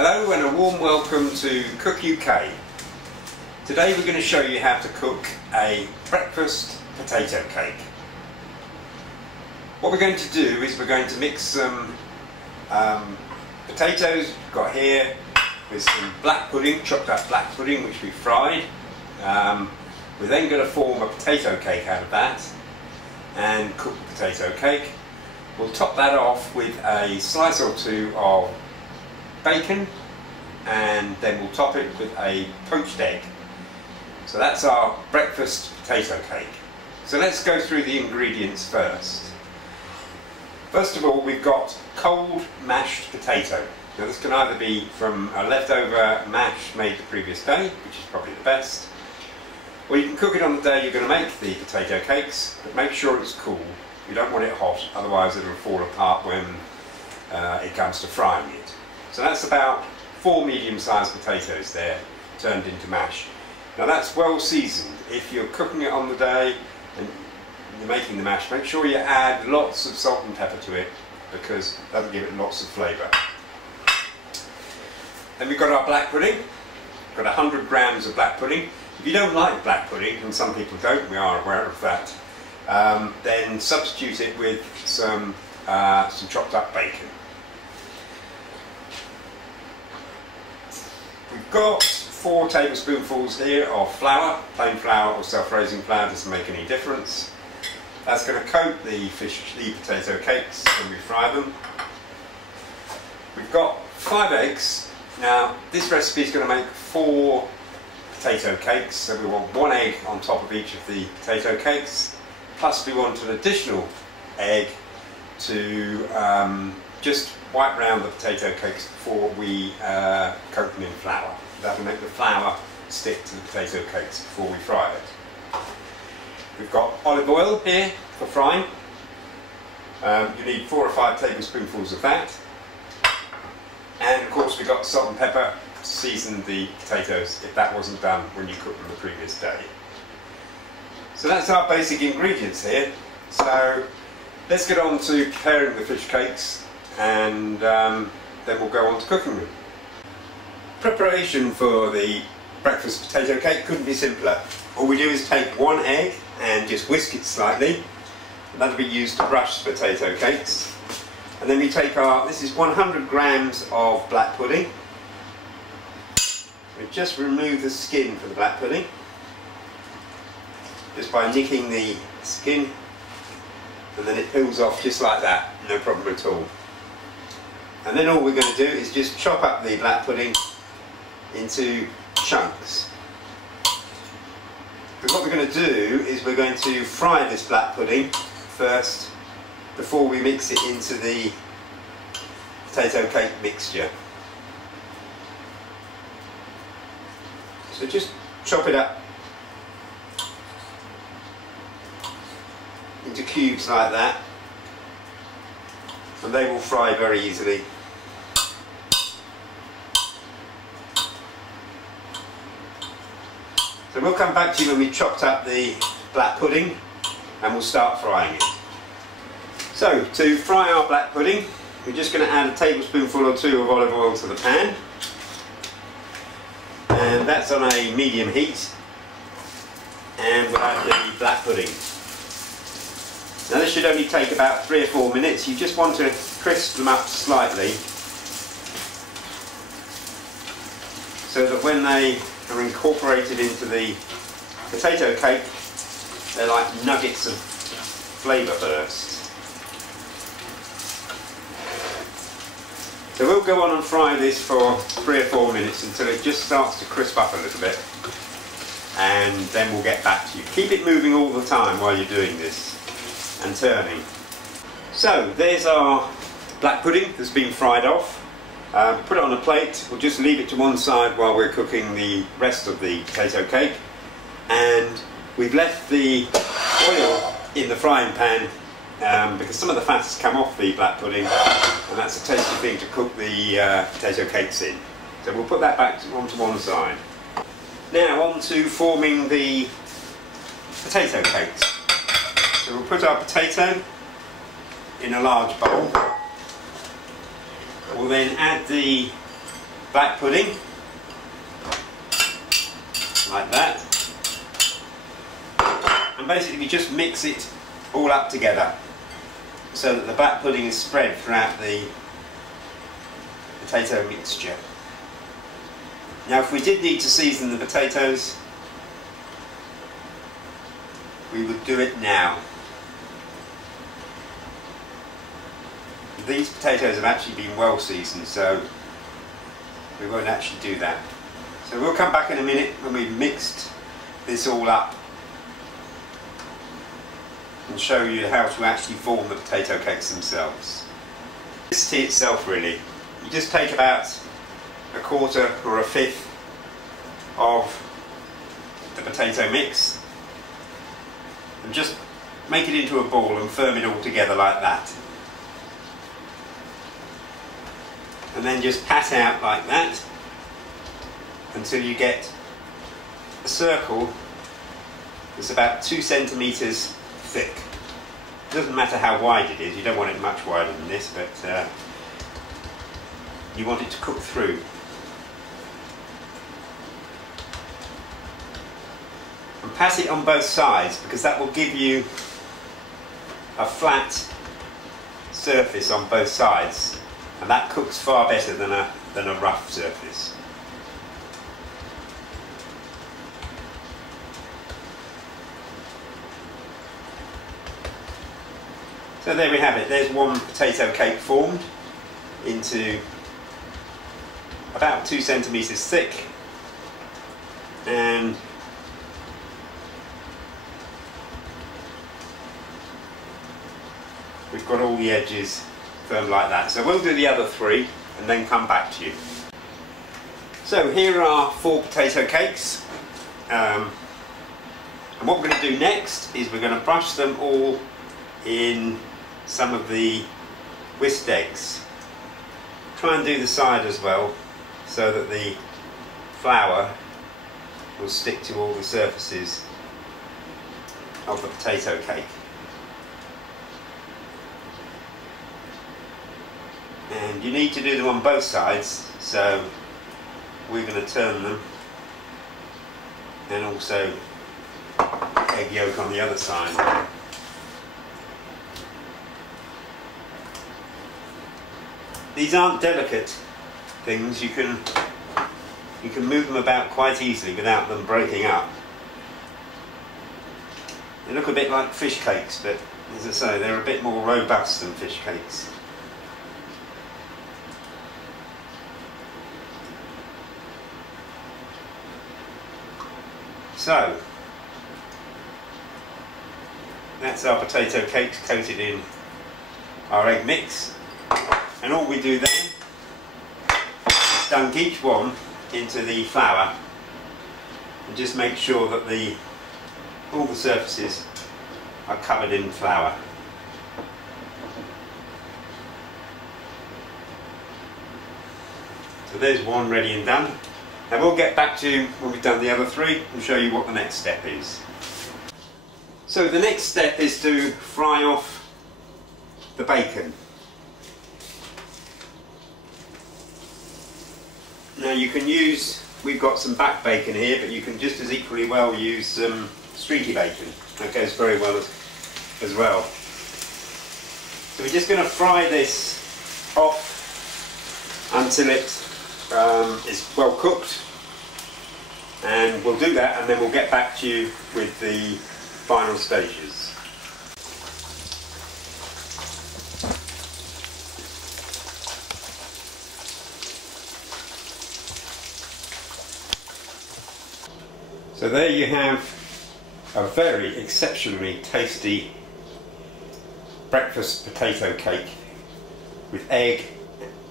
Hello and a warm welcome to Cook UK. Today we're going to show you how to cook a breakfast potato cake. What we're going to do is we're going to mix some potatoes we've got here with some black pudding, chopped up black pudding which we fried. We're then going to form a potato cake out of that and cook the potato cake. We'll top that off with a slice or two of bacon, and then we'll top it with a poached egg. So that's our breakfast potato cake. So let's go through the ingredients first. First of all, we've got cold mashed potato. Now this can either be from a leftover mash made the previous day, which is probably the best, or you can cook it on the day you're going to make the potato cakes, but make sure it's cool. You don't want it hot, otherwise it'll fall apart when it comes to frying it. So that's about 4 medium-sized potatoes there, turned into mash. Now that's well seasoned. If you're cooking it on the day and you're making the mash, make sure you add lots of salt and pepper to it, because that'll give it lots of flavour. Then we've got our black pudding. We've got 100 grams of black pudding. If you don't like black pudding, and some people don't, we are aware of that, then substitute it with some chopped up bacon. We've got 4 tablespoonfuls here of flour. Plain flour or self-raising flour doesn't make any difference. That's going to coat the potato cakes when we fry them. We've got 5 eggs. Now this recipe is going to make 4 potato cakes, so we want 1 egg on top of each of the potato cakes, plus we want an additional egg to just wipe round the potato cakes before we coat them in flour. That will make the flour stick to the potato cakes before we fry it. We've got olive oil here for frying. You need 4 or 5 tablespoonfuls of that. And of course we've got salt and pepper to season the potatoes if that wasn't done when you cooked them the previous day. So that's our basic ingredients here. So let's get on to preparing the fish cakes, and then we'll go on to cooking them. Preparation for the breakfast potato cake couldn't be simpler. All we do is take 1 egg and just whisk it slightly, and that'll be used to brush the potato cakes. And then we take this is 100 grams of black pudding. We just remove the skin for the black pudding, just by nicking the skin, and then it peels off just like that, no problem at all. And then all we're going to do is just chop up the black pudding into chunks. But what we're going to do is we're going to fry this black pudding first before we mix it into the potato cake mixture. So just chop it up into cubes like that, and they will fry very easily. So we'll come back to you when we've chopped up the black pudding and we'll start frying it. So to fry our black pudding, we're just going to add a tablespoonful or 2 of olive oil to the pan, and that's on a medium heat, and we'll add the black pudding. Now this should only take about 3 or 4 minutes. You just want to crisp them up slightly so that when they are incorporated into the potato cake, they're like nuggets of flavour burst. So we'll go on and fry this for 3 or 4 minutes until it just starts to crisp up a little bit, and then we'll get back to you. Keep it moving all the time while you're doing this and turning. So there's our black pudding that's been fried off. Put it on a plate. We'll just leave it to one side while we're cooking the rest of the potato cake, and we've left the oil in the frying pan because some of the fat has come off the black pudding, and that's a tasty thing to cook the potato cakes in. So we'll put that back onto one side. Now on to forming the potato cakes. So we'll put our potato in a large bowl. We'll then add the black pudding, like that, and basically we just mix it all up together so that the black pudding is spread throughout the potato mixture. Now if we did need to season the potatoes, we would do it now. These potatoes have actually been well seasoned, so we won't actually do that. So we'll come back in a minute when we've mixed this all up and show you how to actually form the potato cakes themselves. This tea itself, really, you just take about a quarter or a fifth of the potato mix and just make it into a ball and firm it all together like that. And then just pat out like that until you get a circle that's about 2 centimetres thick. It doesn't matter how wide it is, you don't want it much wider than this, but you want it to cook through. And pat it on both sides because that will give you a flat surface on both sides, and that cooks far better than a rough surface. So there we have it, there's one potato cake formed into about 2 centimetres thick, and we've got all the edges firm like that. So we'll do the other 3 and then come back to you. So here are 4 potato cakes, and what we're going to do next is we're going to brush them all in some of the whisked eggs. Try and do the side as well so that the flour will stick to all the surfaces of the potato cake. And you need to do them on both sides, so we're going to turn them, and also egg yolk on the other side. These aren't delicate things, you can move them about quite easily without them breaking up. They look a bit like fish cakes, but as I say, they're a bit more robust than fish cakes. So, that's our potato cakes coated in our egg mix, and all we do then is dunk each one into the flour and just make sure that all the surfaces are covered in flour. So there's one ready and done. Now we'll get back to when we've done the other 3 and show you what the next step is. So the next step is to fry off the bacon. Now you can use, we've got some back bacon here, but you can just as equally well use some streaky bacon. That goes very well as well. So we're just going to fry this off until it is well cooked, and we'll do that and then we'll get back to you with the final stages. So there you have a very exceptionally tasty breakfast potato cake with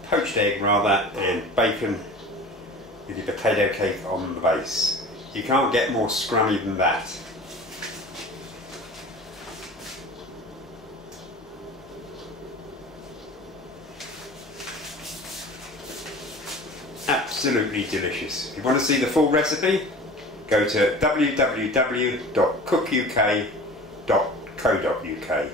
poached egg rather, and bacon with your potato cake on the base. You can't get more scrummy than that. Absolutely delicious. If you want to see the full recipe, go to www.cookuk.co.uk.